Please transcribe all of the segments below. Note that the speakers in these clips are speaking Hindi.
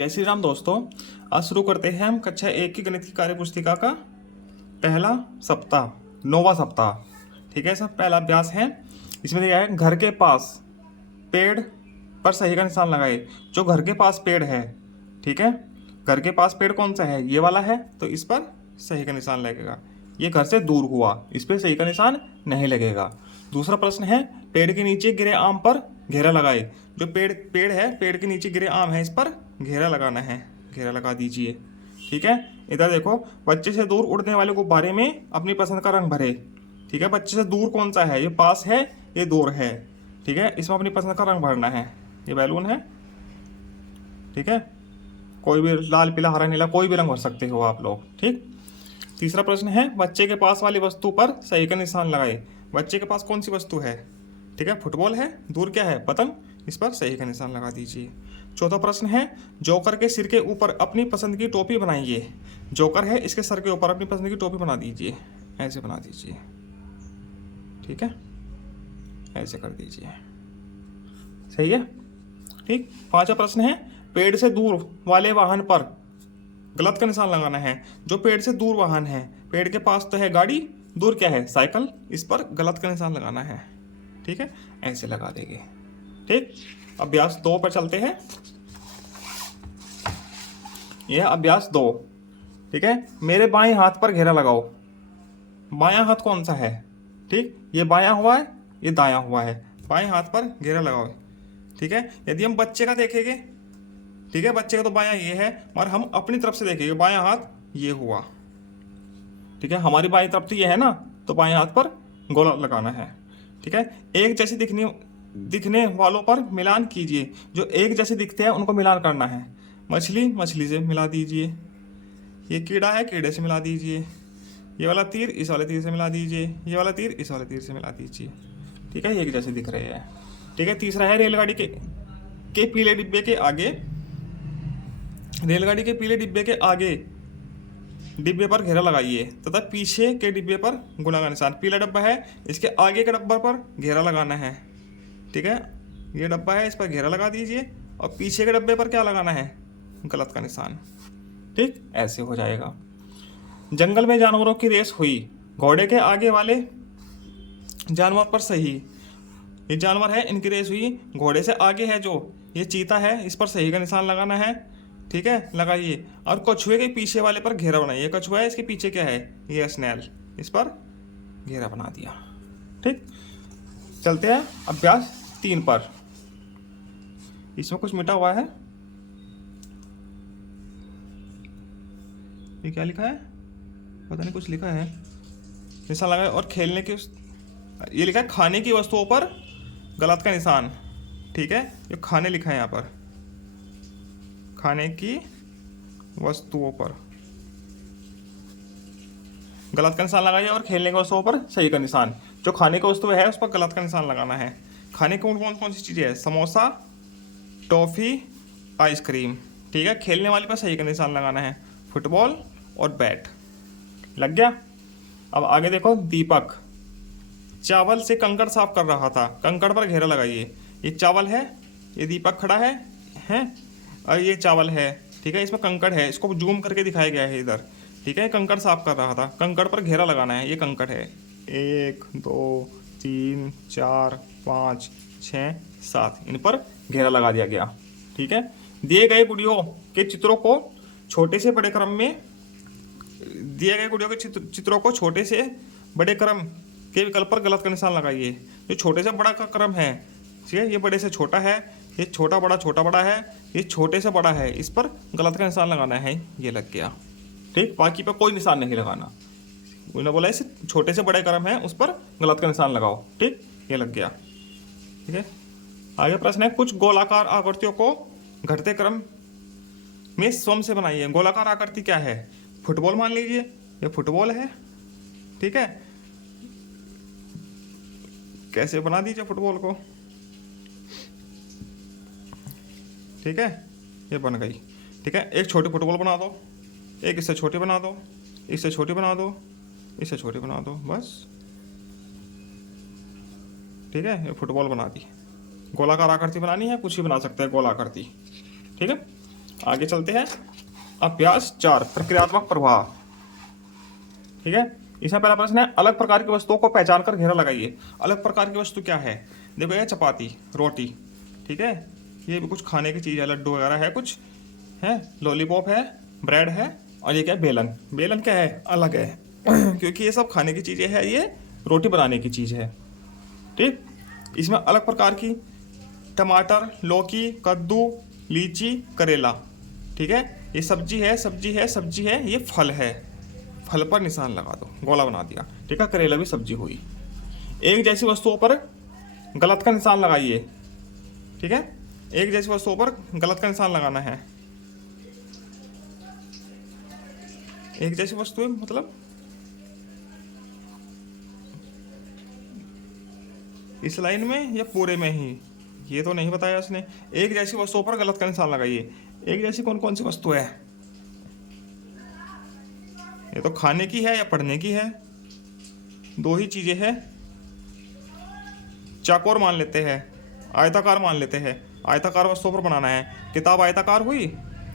जय श्री राम दोस्तों। आज शुरू करते हैं हम कक्षा 1 की गणित की कार्य पुस्तिका का पहला सप्ताह 9वां सप्ताह। ठीक है, सब पहला अभ्यास है। इसमें दिया है घर के पास पेड़ पर सही का निशान लगाए। जो घर के पास पेड़ है, ठीक है, घर के पास पेड़ कौन सा है, ये वाला है, तो इस पर सही का निशान लगेगा। ये घर से दूर हुआ, इस पर सही का निशान नहीं लगेगा। दूसरा प्रश्न है पेड़ के नीचे गिरे आम पर घेरा लगाए। जो पेड़ है, पेड़ के नीचे गिरे आम है, इस पर घेरा लगाना है, घेरा लगा दीजिए। ठीक है, इधर देखो, बच्चे से दूर उड़ने वाले गुब्बारे में अपनी पसंद का रंग भरे। ठीक है, बच्चे से दूर कौन सा है, ये पास है, ये दूर है। ठीक है, इसमें अपनी पसंद का रंग भरना है। ये बैलून है, ठीक है, कोई भी लाल पीला हरा नीला कोई भी रंग भर सकते हो आप लोग। ठीक। तीसरा प्रश्न है बच्चे के पास वाली वस्तु पर सही का निशान लगाए। बच्चे के पास कौन सी वस्तु है, ठीक है, फुटबॉल है, दूर क्या है, पतंग, इस पर सही का निशान लगा दीजिए। चौथा प्रश्न है जोकर के सिर के ऊपर अपनी पसंद की टोपी बनाइए। जोकर है, इसके सर के ऊपर अपनी पसंद की टोपी बना दीजिए, ऐसे बना दीजिए। ठीक है, ऐसे कर दीजिए, सही है। ठीक। पांचवा प्रश्न है पेड़ से दूर वाले वाहन पर गलत का निशान लगाना है। जो पेड़ से दूर वाहन है, पेड़ के पास तो है गाड़ी, दूर क्या है, साइकिल, इस पर गलत का निशान लगाना है। ठीक है, ऐसे लगा देंगे। ठीक। अभ्यास 2 पर चलते हैं। यह अभ्यास 2। ठीक है, मेरे बाएं हाथ पर घेरा लगाओ। बायां हाथ कौन सा है, ठीक, ये बायां हुआ है, ये दायां हुआ है, बाएं हाथ पर घेरा लगाओ। ठीक है, यदि हम बच्चे का देखेंगे, ठीक है, बच्चे का तो बायां ये है, और हम अपनी तरफ से देखेंगे बायां हाथ ये हुआ। ठीक है, हमारी बाईं तरफ तो ये है ना, तो बाएं हाथ पर गोला लगाना है। ठीक है, एक जैसी दिखने वालों पर मिलान कीजिए। जो एक जैसे दिखते हैं उनको मिलान करना है। मछली मछली से मिला दीजिए, ये कीड़ा है, कीड़े से मिला दीजिए, ये वाला तीर इस वाले तीर से मिला दीजिए, ये वाला तीर इस वाले तीर से मिला दीजिए। ठीक है, ये एक जैसे दिख रहे हैं। ठीक है, तीसरा है रेलगाड़ी के पीले डिब्बे के आगे, रेलगाड़ी के पीले डिब्बे पर घेरा लगाइए तथा पीछे के डिब्बे पर गुना का निशान। पीला डब्बा है, इसके आगे के डब्बा पर घेरा लगाना है। ठीक है, ये डब्बा है, इस पर घेरा लगा दीजिए, और पीछे के डब्बे पर क्या लगाना है, गलत का निशान। ठीक, ऐसे हो जाएगा। जंगल में जानवरों की रेस हुई, घोड़े के आगे वाले जानवर पर सही। ये जानवर है, इनकी रेस हुई, घोड़े से आगे है जो ये चीता है, इस पर सही का निशान लगाना है। ठीक है, लगाइए। और कछुए के पीछे वाले पर घेरा बनाइए। कछुआ है, इसके पीछे क्या है, ये स्नेल, इस पर घेरा बना दिया। ठीक, चलते हैं अभ्यास 3 पर। इसमें कुछ मिटा हुआ है, ये क्या लिखा है, पता नहीं, कुछ लिखा है, निशान लगाए। और खेलने की ये लिखा है खाने की वस्तुओं पर गलत का निशान। ठीक है, ये खाने लिखा है यहाँ पर, खाने की वस्तुओं पर गलत का निशान लगाइए, और खेलने की वस्तुओं पर सही का निशान। जो खाने की वस्तु है उस पर गलत का निशान लगाना है। खाने की कौन कौन सी चीज़ें है, समोसा, टॉफ़ी, आइसक्रीम। ठीक है, खेलने वाली पर सही का निशान लगाना है, फुटबॉल और बैट। लग गया। अब आगे देखो, दीपक चावल से कंकड़ साफ कर रहा था, कंकड़ पर घेरा लगाइए। ये चावल है, ये दीपक खड़ा है, और ये चावल है। ठीक है, इसमें कंकड़ है, इसको जूम करके दिखाया गया है इधर। ठीक है, कंकड़ साफ कर रहा था, कंकड़ पर घेरा लगाना है। ये कंकड़ है, 1 2 3 4 5 6 7, इन पर घेरा लगा दिया गया। ठीक है, दिए गए गुड़ियों के चित्रों को छोटे से बड़े क्रम में, दिए गए गुड़ियों के चित्रों को छोटे से बड़े क्रम के विकल्प पर गलत का निशान लगाइए। जो छोटे से बड़ा का क्रम है, ठीक है, ये बड़े से छोटा है, ये छोटा बड़ा है, ये छोटे से बड़ा है, इस पर गलत का निशान लगाना है। ये लग गया। ठीक, बाकी पर कोई निशान नहीं लगाना। उन्होंने बोला इसे छोटे से बड़े क्रम है, उस पर गलत का निशान लगाओ। ठीक, ये लग गया। ठीक है, आगे प्रश्न है कुछ गोलाकार आकृतियों को घटते क्रम में स्वयं से बनाइए। गोलाकार आकृति क्या है, फुटबॉल मान लीजिए, ये फुटबॉल है। ठीक है, कैसे बना दीजिए फुटबॉल को। ठीक है, ये बन गई। ठीक है, एक छोटी फुटबॉल बना दो, एक इससे छोटी बना दो, इससे छोटी बना दो, इससे छोटी बना दो, बस। ठीक है, ये फुटबॉल बना दी। गोलाकार आकृति बनानी है, कुछ भी बना सकते हैं गोलाकृति। ठीक है, आगे चलते हैं। अभ्यास 4 प्रक्रियात्मक प्रवाह। ठीक है, इसमें पहला प्रश्न है अलग प्रकार की वस्तुओं को पहचान कर घेरा लगाइए। अलग प्रकार की वस्तु क्या है? देखो ये चपाती, रोटी, ठीक है, ये भी कुछ खाने की चीज़ है, लड्डू वगैरह है, कुछ है, लॉलीपॉप है, ब्रेड है, और ये क्या है? बेलन। बेलन क्या है? अलग है क्योंकि ये सब खाने की चीज़ें हैं, ये रोटी बनाने की चीज़ है। ठीक, इसमें अलग प्रकार की टमाटर, लौकी, कद्दू, लीची, करेला, ठीक है, ये सब्जी है, सब्जी है, सब्जी है, ये फल है, फल पर निशान लगा दो, गोला बना दिया। ठीक है, करेला भी सब्जी हुई। एक जैसी वस्तुओं पर गलत का निशान लगाइए। ठीक है, एक जैसी वस्तुओं पर गलत का निशान लगाना है। एक जैसी वस्तुएं मतलब इस लाइन में या पूरे में ही, ये तो नहीं बताया उसने। एक जैसी वस्तुओं पर गलत का निशान लगाइए। एक जैसी कौन कौन सी वस्तु है? ये तो खाने की है या पढ़ने की है? दो ही चीजें हैं। चाकोर मान लेते हैं, आयताकार मान लेते हैं। आयताकार वस्तुओं पर बनाना है। किताब आयताकार हुई,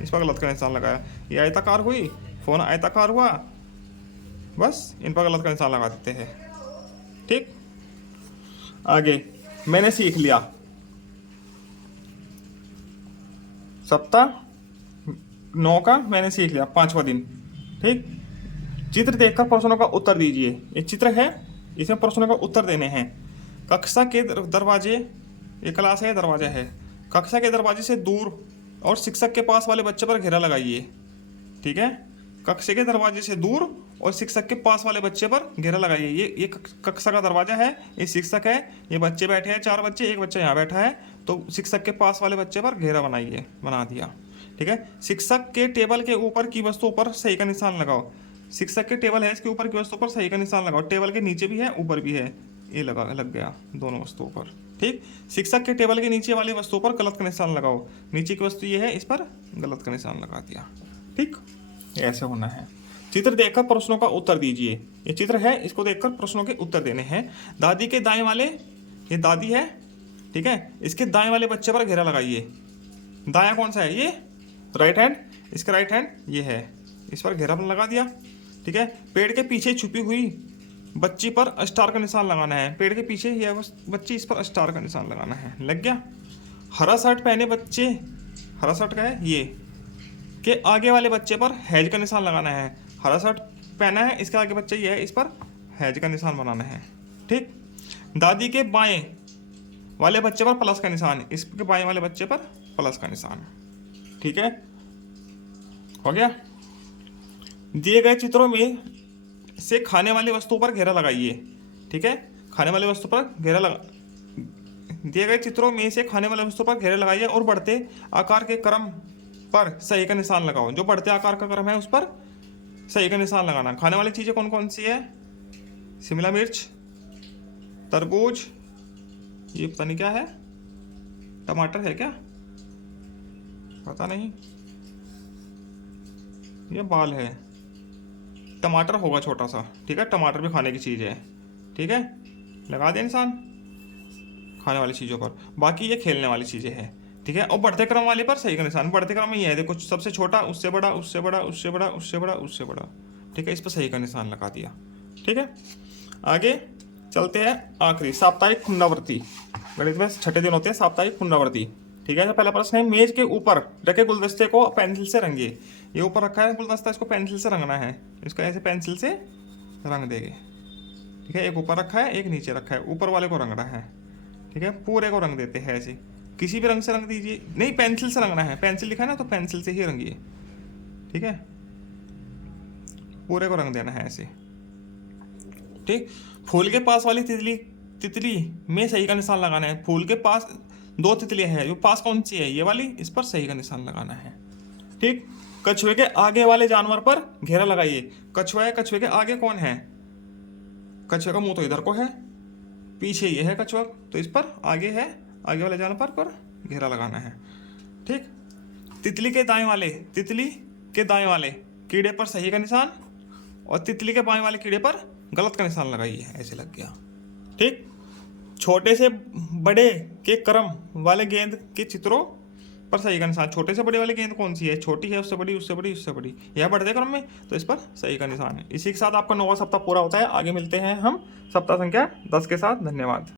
इस पर गलत का निशान लगाया। ये आयताकार हुई, फोन आयताकार हुआ, बस इन पर गलत का निशान लगा देते हैं। ठीक, आगे मैंने सीख लिया। सप्ताह 9 का मैंने सीख लिया, 5वां दिन। ठीक, चित्र देखकर प्रश्नों का उत्तर दीजिए। ये चित्र है, इसमें प्रश्नों का उत्तर देने हैं। कक्षा के दरवाजे, ये क्लास है, दरवाजा है। कक्षा के दरवाजे से दूर और शिक्षक के पास वाले बच्चे पर घेरा लगाइए। ठीक है, कक्षा के दरवाजे से दूर और शिक्षक के पास वाले बच्चे पर घेरा लगाइए। ये कक्षा का दरवाजा है, ये शिक्षक है, ये बच्चे बैठे हैं, 4 बच्चे, एक बच्चा यहाँ बैठा है, तो शिक्षक के पास वाले बच्चे पर घेरा बनाइए, बना दिया। ठीक है, शिक्षक के टेबल के ऊपर की वस्तुओं पर सही का निशान लगाओ। शिक्षक के टेबल है, इसके ऊपर की वस्तुओं पर सही का निशान लगाओ। टेबल के नीचे भी है, ऊपर भी है, ये लग गया दोनों वस्तुओं पर। ठीक, शिक्षक के टेबल के नीचे वाली वस्तुओं पर गलत का निशान लगाओ। नीचे की वस्तु ये है, इस पर गलत का निशान लगा दिया। ठीक, ऐसे होना है। चित्र देखकर प्रश्नों का उत्तर दीजिए। ये चित्र है, इसको देखकर प्रश्नों के उत्तर देने हैं। दादी के दाएं वाले, ये दादी है, ठीक है, इसके दाएं वाले बच्चे पर घेरा लगाइए। दाया कौन सा है? ये राइट हैंड, इसका राइट हैंड ये है, इस पर घेरा लगा दिया। ठीक है, पेड़ के पीछे छुपी हुई बच्ची पर स्टार का निशान लगाना है। पेड़ के पीछे ये बच्ची, इस पर स्टार का निशान लगाना है। लग गया। हरा शर्ट पहने बच्चे, हरा शर्ट का है ये, के आगे वाले बच्चे पर हैज का निशान लगाना है। हरा शर्ट पहना है, इसके आगे बच्चा ये है, इस पर हैज का निशान बनाना है। ठीक, दादी के बाएं वाले बच्चे पर प्लस का निशान, इसके बाएं वाले बच्चे पर प्लस का निशान। ठीक है, हो गया। दिए गए चित्रों में से खाने वाली वस्तुओं पर घेरा लगाइए। ठीक है, खाने वाली वस्तु पर घेरा लगा, दिए गए चित्रों में से खाने वाली वस्तु पर घेरा लगाइए और बढ़ते आकार के क्रम पर सही का निशान लगाओ। जो बढ़ते आकार का क्रम है उस पर सही का निशान लगाना। खाने वाली चीज़ें कौन कौन सी है? शिमला मिर्च, तरबूज, ये पता नहीं क्या है, टमाटर है क्या, पता नहीं, ये बाल है, टमाटर होगा छोटा सा। ठीक है, टमाटर भी खाने की चीज़ है। ठीक है, लगा दे निशान खाने वाली चीज़ों पर। बाकी ये खेलने वाली चीज़ें हैं। ठीक है, और बढ़ते क्रम वाले पर सही का निशान। बढ़ते क्रम में ये है, देखो, सबसे छोटा, उससे बड़ा, उससे बड़ा, उससे बड़ा, उससे बड़ा, उससे बड़ा। ठीक है, इस पर सही का निशान लगा दिया। ठीक है, आगे चलते हैं। आखिरी, साप्ताहिक पुनरावृत्ति। गणित में 6ठे दिन होते हैं साप्ताहिक पुनरावृत्ति। ठीक है, पहला प्रश्न है, मेज के ऊपर रखे गुलदस्ते को पेंसिल से रंगिए। ये ऊपर रखा है गुलदस्ता, इसको पेंसिल से रंगना है। इसको ऐसे पेंसिल से रंग देंगे। ठीक है, एक ऊपर रखा है, एक नीचे रखा है, ऊपर वाले को रंगना है। ठीक है, पूरे को रंग देते हैं ऐसे, किसी भी रंग से रंग दीजिए। नहीं, पेंसिल से रंगना है, पेंसिल लिखा है ना, तो पेंसिल से ही रंगिए। ठीक है, पूरे को रंग देना है ऐसे। ठीक, फूल के पास वाली तितली में सही का निशान लगाना है। फूल के पास 2 तितलियां हैं, जो पास कौन सी है? ये वाली, इस पर सही का निशान लगाना है। ठीक, कछुए के आगे वाले जानवर पर घेरा लगाइए। कछुआ है, कछुए के आगे कौन है? कछुए का मुंह तो इधर को है, पीछे ये है कछुआ, तो इस पर आगे है, आगे वाले जानवर पर घेरा लगाना है। ठीक, तितली के दाएं वाले कीड़े पर सही का निशान और तितली के बाएं वाले कीड़े पर गलत का निशान लगाइए। ऐसे लग गया। ठीक, छोटे से बड़े के क्रम वाले गेंद के चित्रों पर सही का निशान, छोटे से बड़े वाली गेंद कौन सी है, छोटी है, उससे बड़ी, उससे बड़ी, उससे बड़ी, यह बढ़ते क्रम में, तो इस पर सही का निशान है। इसी के साथ आपका 9वां सप्ताह पूरा होता है। आगे मिलते हैं हम सप्ताह संख्या 10 के साथ। धन्यवाद।